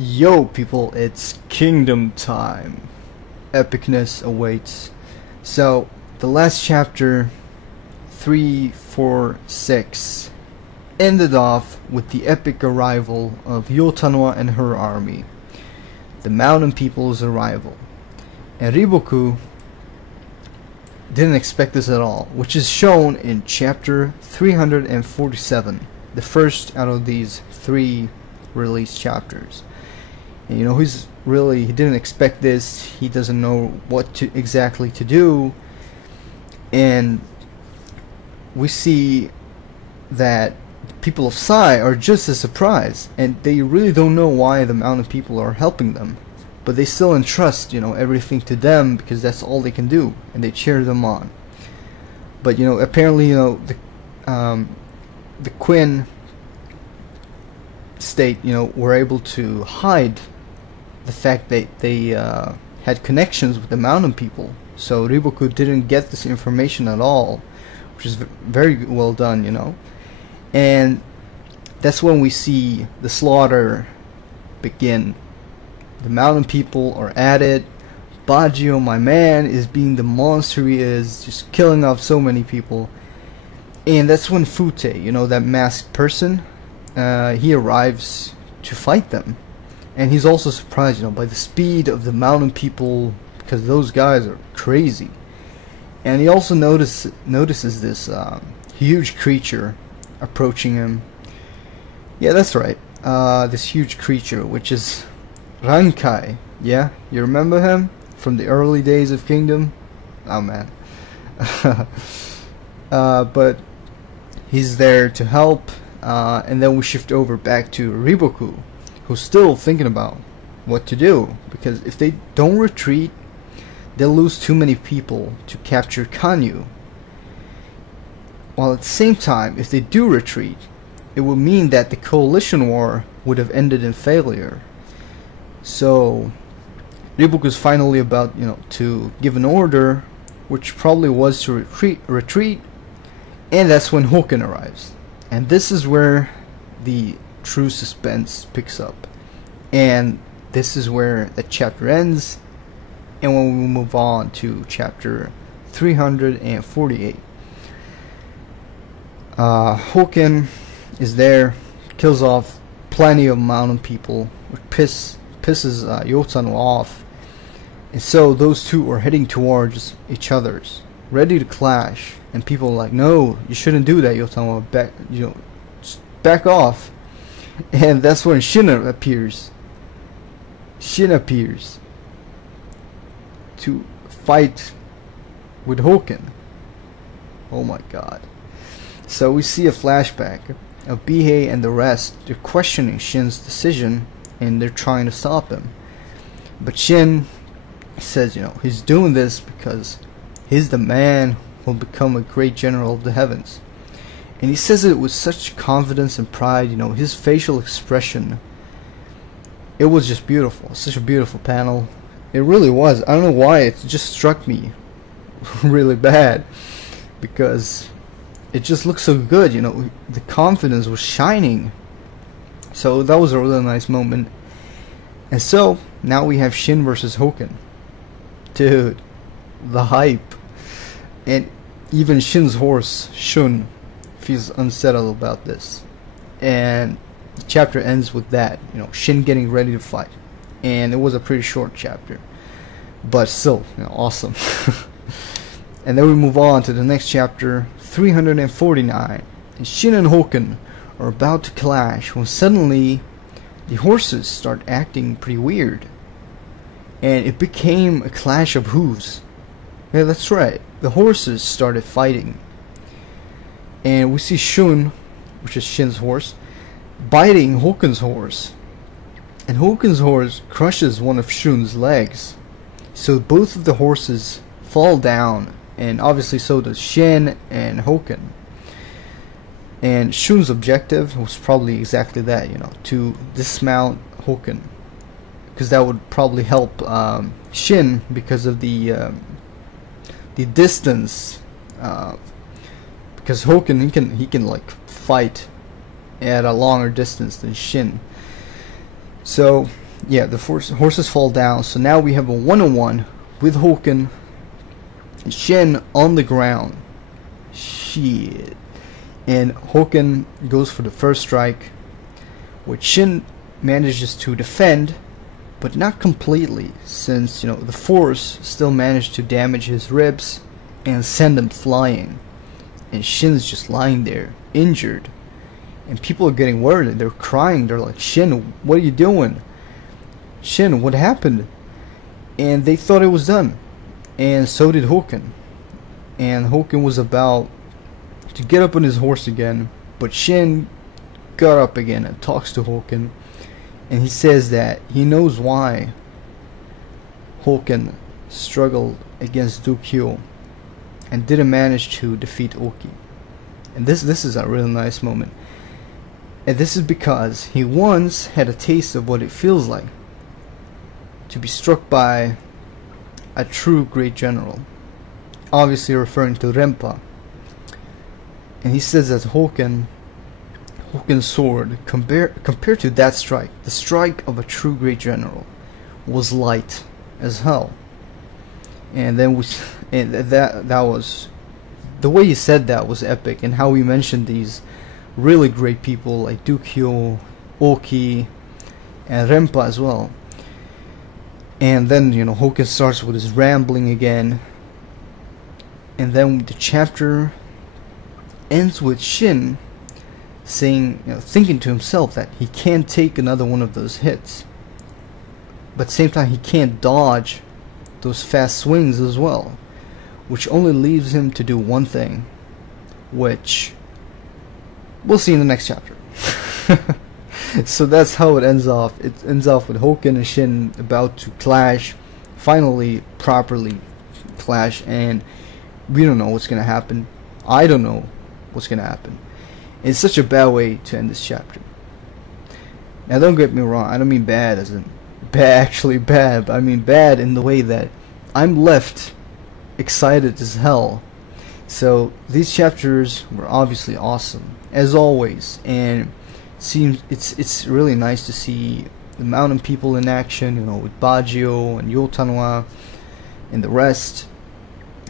Yo people, it's Kingdom time. Epicness awaits. So, the last chapter, 3, 4, 6, ended off with the epic arrival of Yotanwa and her army. The mountain people's arrival. And Riboku didn't expect this at all, which is shown in chapter 347, the first out of these 3 released chapters. And you know, he didn't expect this. He doesn't know what exactly to do, and we see that people of Sai are just as surprised, and they really don't know why the mountain people are helping them, but they still entrust, you know, everything to them because that's all they can do, and they cheer them on. But you know, apparently, you know, the Quinn state, you know, were able to hide the fact that they had connections with the mountain people, so Riboku didn't get this information at all, which is very well done, you know. And that's when we see the slaughter begin. The mountain people are at it. Baggio, my man, is being the monster he is, just killing off so many people. And that's when Fute, you know, that masked person, he arrives to fight them. And he's also surprised, you know, by the speed of the mountain people, because those guys are crazy. And he also notices this huge creature approaching him. Yeah, that's right. This huge creature, which is Rankai. Yeah, you remember him from the early days of Kingdom? Oh man. But he's there to help. And then we shift over back to Riboku, who's still thinking about what to do, because if they don't retreat, they'll lose too many people to capture Kanyou. While at the same time, if they do retreat, it would mean that the coalition war would have ended in failure. So Riboku is finally about, you know, to give an order, which probably was to retreat, and that's when Houken arrives. And this is where the true suspense picks up, and this is where the chapter ends, and when we move on to chapter 348. Houken is there, kills off plenty of mountain people, which pisses Yotanwa off, and so those two are heading towards each other's, ready to clash, and people are like, no, you shouldn't do that, Yotanwa, back off. And that's when Shin appears. Shin appears to fight with Houken. Oh my god. So we see a flashback of Bihei and the rest. They're questioning Shin's decision, and they're trying to stop him. But Shin says, you know, he's doing this because he's the man who will become a great general of the heavens. And he says it with such confidence and pride, you know, his facial expression. It was just beautiful. Such a beautiful panel. It really was. I don't know why, it just struck me really bad, because it just looked so good, you know, the confidence was shining. So that was a really nice moment. And so, now we have Shin versus Houken. Dude, the hype. And even Shin's horse, Shun, feels unsettled about this, and the chapter ends with that, you know, Shin getting ready to fight. And it was a pretty short chapter, but still, you know, awesome. And then we move on to the next chapter, 349, and Shin and Houken are about to clash when suddenly the horses start acting pretty weird, and it became a clash of hooves. Yeah, that's right, the horses started fighting. And we see Shun, which is Shin's horse, biting Houken's horse. And Houken's horse crushes one of Shun's legs. So both of the horses fall down, and obviously so does Shin and Houken. And Shun's objective was probably exactly that, you know, to dismount Houken, because that would probably help Shin because of the distance. Because Houken, he can like fight at a longer distance than Shin. So yeah, the horses fall down. So now we have a 1-on-1 with Houken and Shin on the ground. Shit. And Houken goes for the first strike, which Shin manages to defend, but not completely, since the force still managed to damage his ribs and send him flying. And Shin's just lying there, injured. And people are getting worried. They're crying. They're like, Shin, what are you doing? Shin, what happened? And they thought it was done. And so did Houken. And Houken was about to get up on his horse again, but Shin got up again and talks to Houken. And he says that he knows why Houken struggled against Duke Hyou and didn't manage to defeat Oki. And this is a really nice moment. And this is because he once had a taste of what it feels like to be struck by a true great general. Obviously referring to Rempa. And he says that Houken's sword, compared to that strike, the strike of a true great general, was light as hell. And then that was the way he said that was epic, and how he mentioned these really great people like Duke Hyou, Oki, and Rempa as well. And then Houken starts with his rambling again, and then the chapter ends with Shin saying, thinking to himself that he can't take another one of those hits, but at the same time he can't dodge those fast swings as well, which only leaves him to do one thing, which we'll see in the next chapter. So that's how it ends off. It ends off with Houken and Shin about to clash, finally properly clash, and we don't know what's gonna happen. I don't know what's gonna happen. It's such a bad way to end this chapter. Now don't get me wrong, I don't mean bad as in actually bad, but I mean bad in the way that I'm left excited as hell. So these chapters were obviously awesome, as always, and it's really nice to see the mountain people in action, with Bajio and Yotanwa and the rest,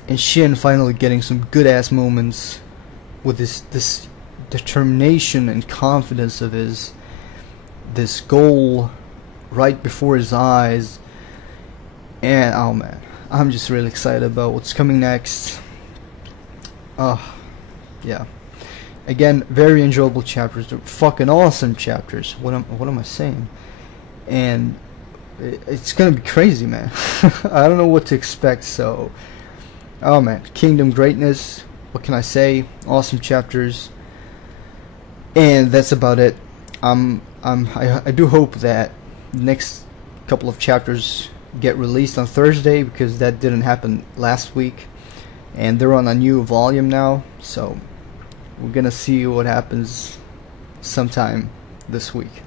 and Shin finally getting some good ass moments with this determination and confidence of this goal right before his eyes. And oh man, I'm just really excited about what's coming next. Yeah. Again, very enjoyable chapters. They're fucking awesome chapters. What am I saying? And it's gonna be crazy, man. I don't know what to expect. So, oh man, Kingdom greatness. What can I say? Awesome chapters. And that's about it. I do hope that the next couple of chapters get released on Thursday, because that didn't happen last week, and they're on a new volume now, so we're gonna see what happens sometime this week.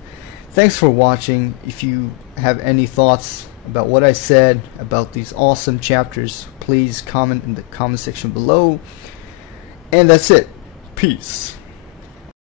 Thanks for watching. If you have any thoughts about what I said about these awesome chapters, please comment in the comment section below. And that's it. Peace.